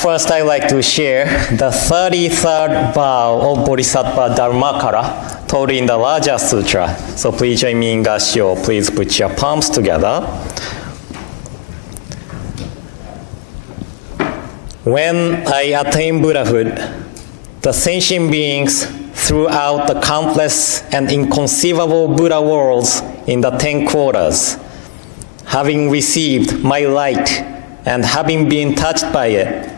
first I'd like to share the 33rd vow of Bodhisattva Dharmakara taught in the Raja Sutra. So please join me in Gassho. Please put your palms together. When I attain Buddhahood, the sentient beings throughout the countless and inconceivable Buddha worlds in the 10 quarters, having received my light and having been touched by it,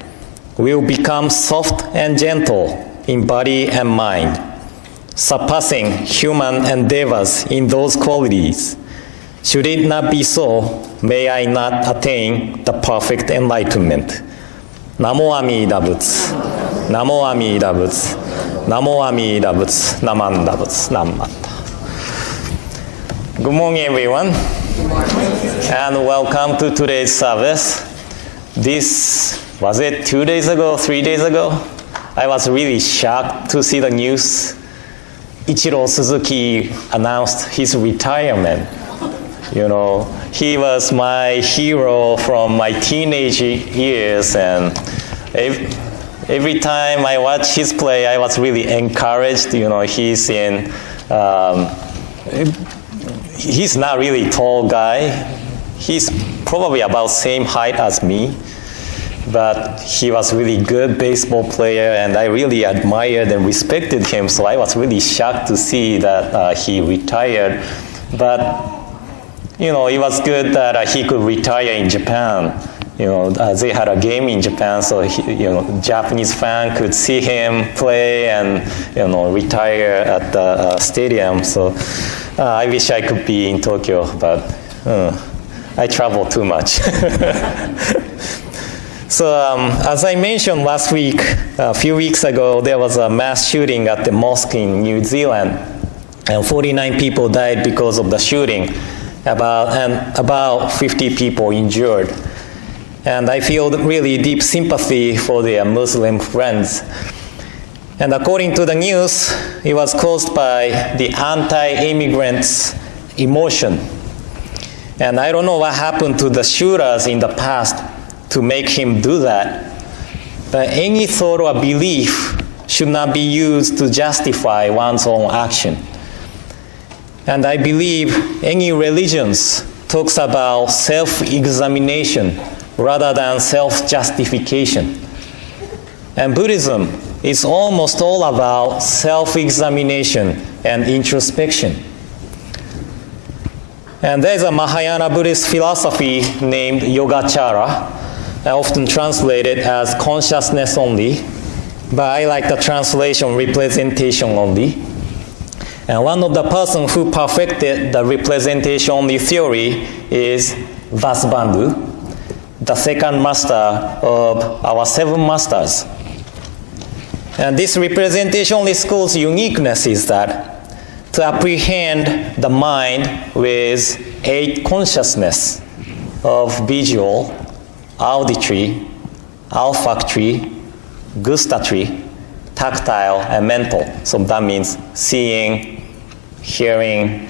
will become soft and gentle in body and mind, surpassing human endeavors in those qualities. Should it not be so, may I not attain the perfect enlightenment. Namo Amida Butsu, Namo Amida Butsu, Namo Amida Butsu, Namanda Butsu, Namanda. Good morning, everyone, and welcome to today's service. This, was it 2 days ago, 3 days ago? I was really shocked to see the news. Ichiro Suzuki announced his retirement. You know, he was my hero from my teenage years, and every time I watch his play, I was really encouraged. You know, he's not really tall guy. He's probably about same height as me, but he was really good baseball player, and I really admired and respected him. So I was really shocked to see that he retired. But you know, it was good that he could retire in Japan. You know, they had a game in Japan, so Japanese fan could see him play and retire at the stadium. So I wish I could be in Tokyo, but I travel too much. So as I mentioned last week, a few weeks ago, there was a mass shooting at the mosque in New Zealand, and 49 people died because of the shooting, about 50 people injured. And I feel really deep sympathy for their Muslim friends. And according to the news, it was caused by the anti-immigrants' emotion. And I don't know what happened to the shooters in the past to make him do that. But any thought or belief should not be used to justify one's own action. And I believe any religions talks about self-examination rather than self-justification. And Buddhism is almost all about self-examination and introspection. And there's a Mahayana Buddhist philosophy named Yogacara, often translated as consciousness only, but I like the translation representation only. And one of the persons who perfected the representation only theory is Vasubandhu, the second master of our 7 masters. And this representation only school's uniqueness is that to apprehend the mind with 8 consciousness of visual, auditory, olfactory, gustatory, tactile, and mental. So that means seeing, hearing,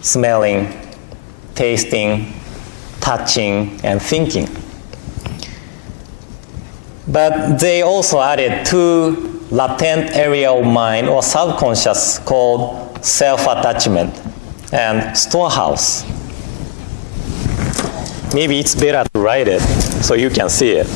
smelling, tasting, touching, and thinking. But they also added 2 latent area of mind or subconscious called self-attachment and storehouse. Maybe it's better to write it so you can see it.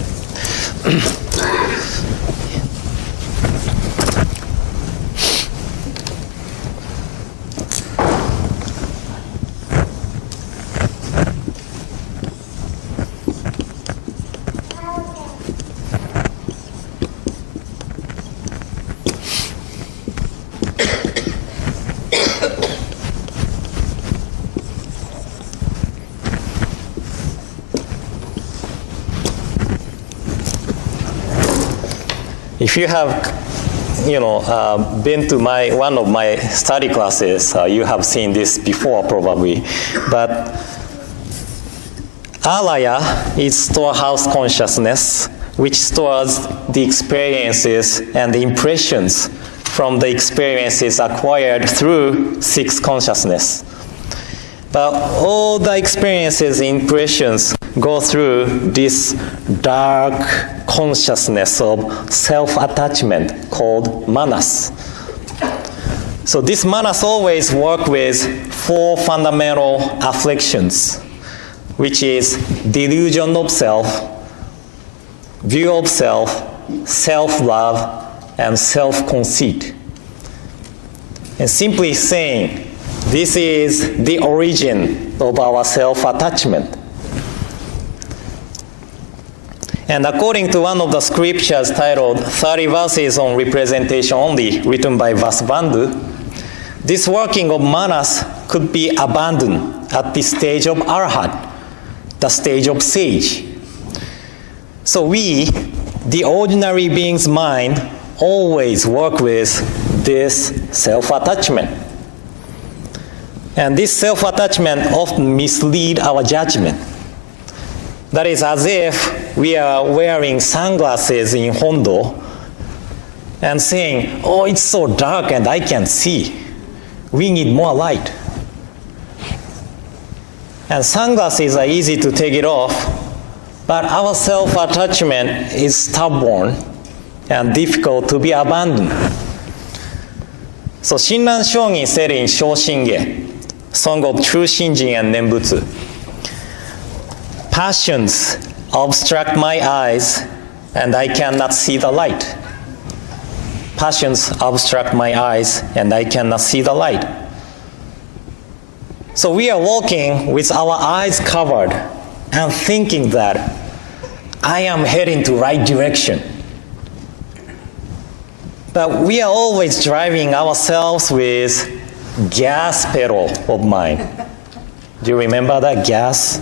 If you have, been to one of my study classes, you have seen this before probably. But alaya is storehouse consciousness, which stores the experiences and the impressions from the experiences acquired through 6 consciousness. But all the experiences, impressions go through this dark consciousness of self-attachment called manas. So this manas always work with 4 fundamental afflictions, which is delusion of self, view of self, self-love, and self-conceit. And simply saying, this is the origin of our self-attachment. And according to one of the scriptures titled 30 Verses on Representation Only, written by Vasubandhu, this working of manas could be abandoned at the stage of arhat, the stage of sage. So we, the ordinary being's mind, always work with this self-attachment. And this self-attachment often misleads our judgment. That is as if we are wearing sunglasses in Hondo and saying, oh, it's so dark and I can't see. We need more light. And sunglasses are easy to take it off, but our self-attachment is stubborn and difficult to be abandoned. So Shinran Shogin said in Shoshinge, Song of True Shinjin and Nembutsu, passions obstruct my eyes and I cannot see the light. Passions obstruct my eyes and I cannot see the light. So we are walking with our eyes covered and thinking that I am heading to right direction. But we are always driving ourselves with gas pedal of mind. Do you remember that gas?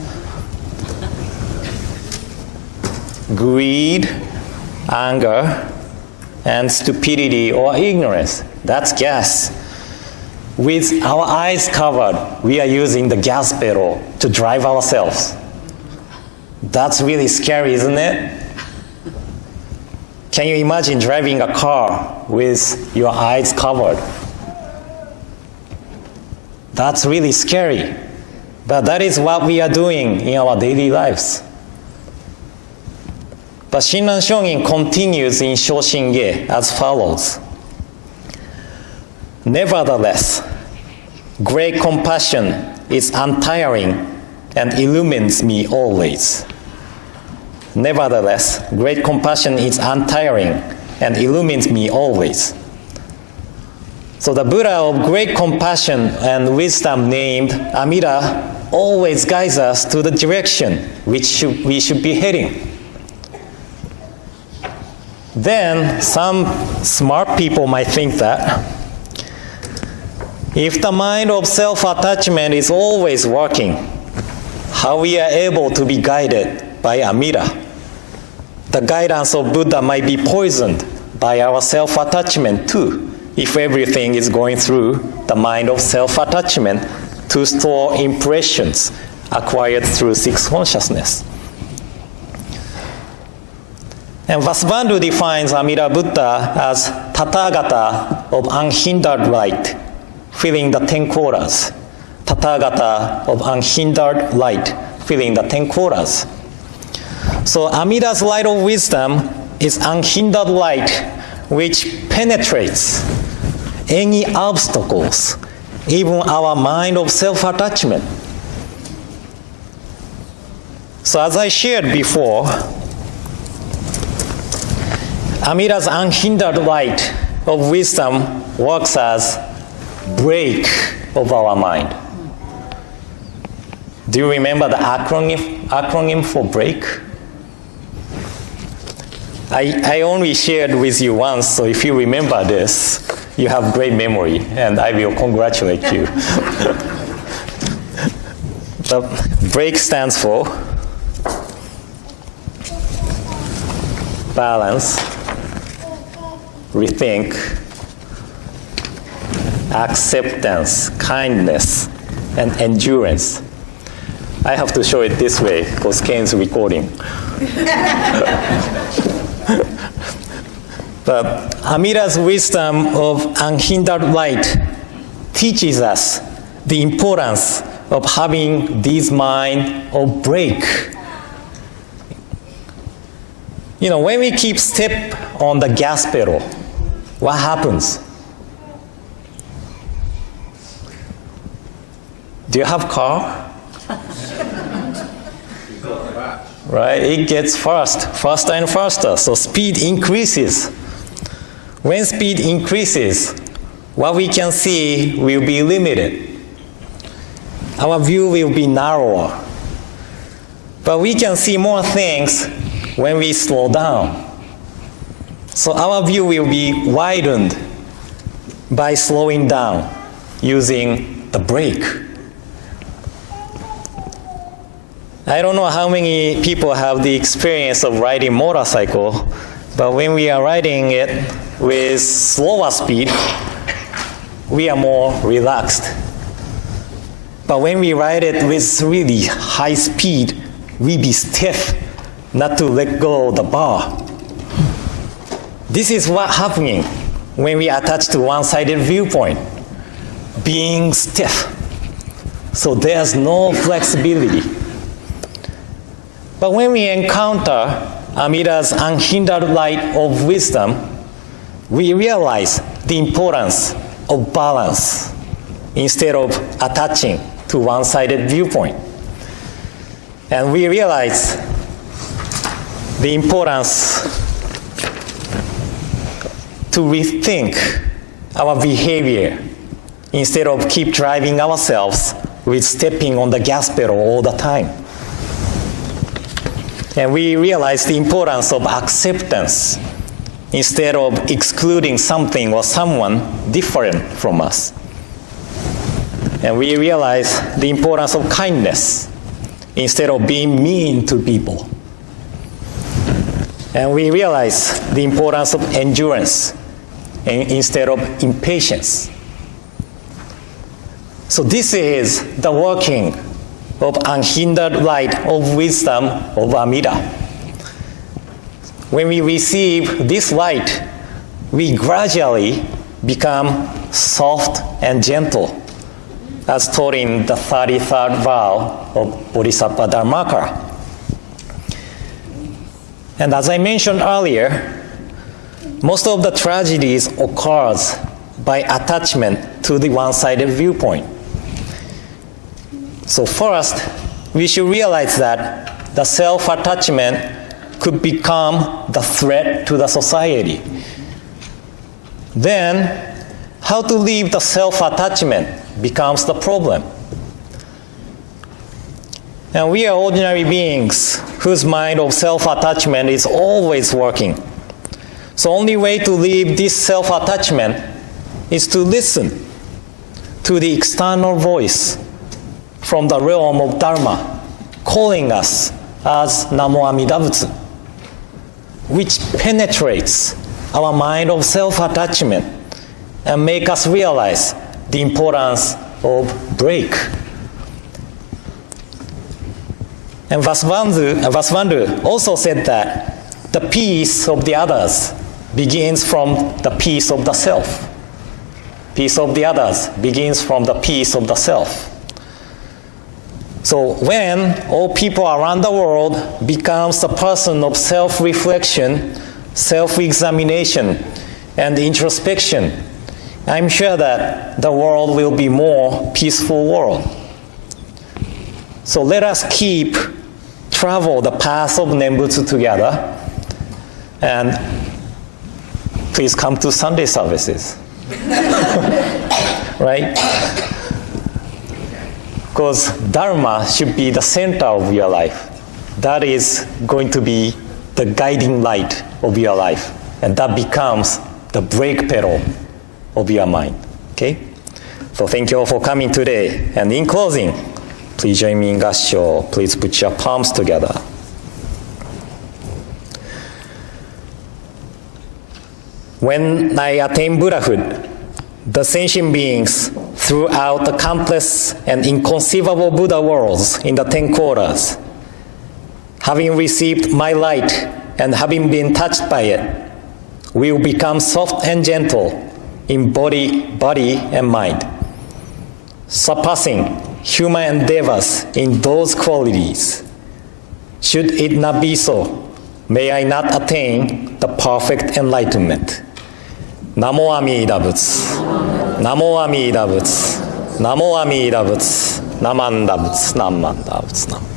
Greed, anger, and stupidity or ignorance. That's gas. With our eyes covered, we are using the gas pedal to drive ourselves. That's really scary, isn't it? Can you imagine driving a car with your eyes covered? That's really scary. But that is what we are doing in our daily lives. But Shinran Shogin continues in Shoshinge as follows. Nevertheless, great compassion is untiring and illumines me always. Nevertheless, great compassion is untiring and illumines me always. So the Buddha of great compassion and wisdom named Amida always guides us to the direction which we should be heading. Then some smart people might think that if the mind of self-attachment is always working, how we are able to be guided by Amida? The guidance of Buddha might be poisoned by our self-attachment too, if everything is going through the mind of self-attachment to store impressions acquired through sixth consciousness. And Vasubandhu defines Amida Buddha as Tathagata of unhindered light, filling the 10 quarters. Tathagata of unhindered light, filling the 10 quarters. So Amida's light of wisdom is unhindered light which penetrates any obstacles, even our mind of self-attachment. So as I shared before, Amida's unhindered light of wisdom works as brake of our mind. Do you remember the acronym for brake? I only shared with you once, so if you remember this, you have great memory, and I will congratulate you. The brake stands for balance, rethink, acceptance, kindness, and endurance. I have to show it this way because Ken's recording. But Amida's wisdom of unhindered light teaches us the importance of having this mind of brake When we keep step on the gas pedal, what happens? Do you have car? Right? It gets faster and faster. So speed increases. When speed increases, what we can see will be limited. Our view will be narrower. But we can see more things when we slow down. So our view will be widened by slowing down using the brake. I don't know how many people have the experience of riding motorcycle, but when we are riding it with slower speed, we are more relaxed. But when we ride it with really high speed, we be stiff, not to let go of the bar. This is what's happening when we attach to one-sided viewpoint, being stiff. So there's no flexibility. But when we encounter Amida's unhindered light of wisdom, we realize the importance of balance instead of attaching to one-sided viewpoint. And we realize the importance to rethink our behavior instead of keep driving ourselves with stepping on the gas pedal all the time. And we realize the importance of acceptance instead of excluding something or someone different from us. And we realize the importance of kindness instead of being mean to people. And we realize the importance of endurance instead of impatience. So this is the working of unhindered light of wisdom of Amida. When we receive this light, we gradually become soft and gentle, as taught in the 33rd vow of Bodhisattva Dharmakara. And as I mentioned earlier, most of the tragedies occurs by attachment to the one-sided viewpoint. So first, we should realize that the self-attachment could become the threat to the society. Then, how to leave the self-attachment becomes the problem. And we are ordinary beings whose mind of self-attachment is always working. So only way to leave this self-attachment is to listen to the external voice from the realm of Dharma, calling us as Namo Amida Butsu, which penetrates our mind of self-attachment and make us realize the importance of break. And Vasubandhu also said that the peace of the others begins from the peace of the self. Peace of the others begins from the peace of the self. So when all people around the world becomes a person of self-reflection, self-examination, and introspection, I'm sure that the world will be more peaceful world. So let us travel the path of Nembutsu together, and please come to Sunday services. Right? Because Dharma should be the center of your life. That is going to be the guiding light of your life. And that becomes the brake pedal of your mind. Okay? So thank you all for coming today. And in closing, please join me in Gassho. Please put your palms together. When I attain Buddhahood, the sentient beings throughout the countless and inconceivable Buddha worlds in the 10 quarters, having received my light and having been touched by it, will become soft and gentle in body and mind, surpassing human endeavors in those qualities. Should it not be so, May I not attain the perfect enlightenment. Namo Amida Butsu. Namo Amida Butsu. Namo Amida Butsu. Namanda Butsu. Namanda Butsu.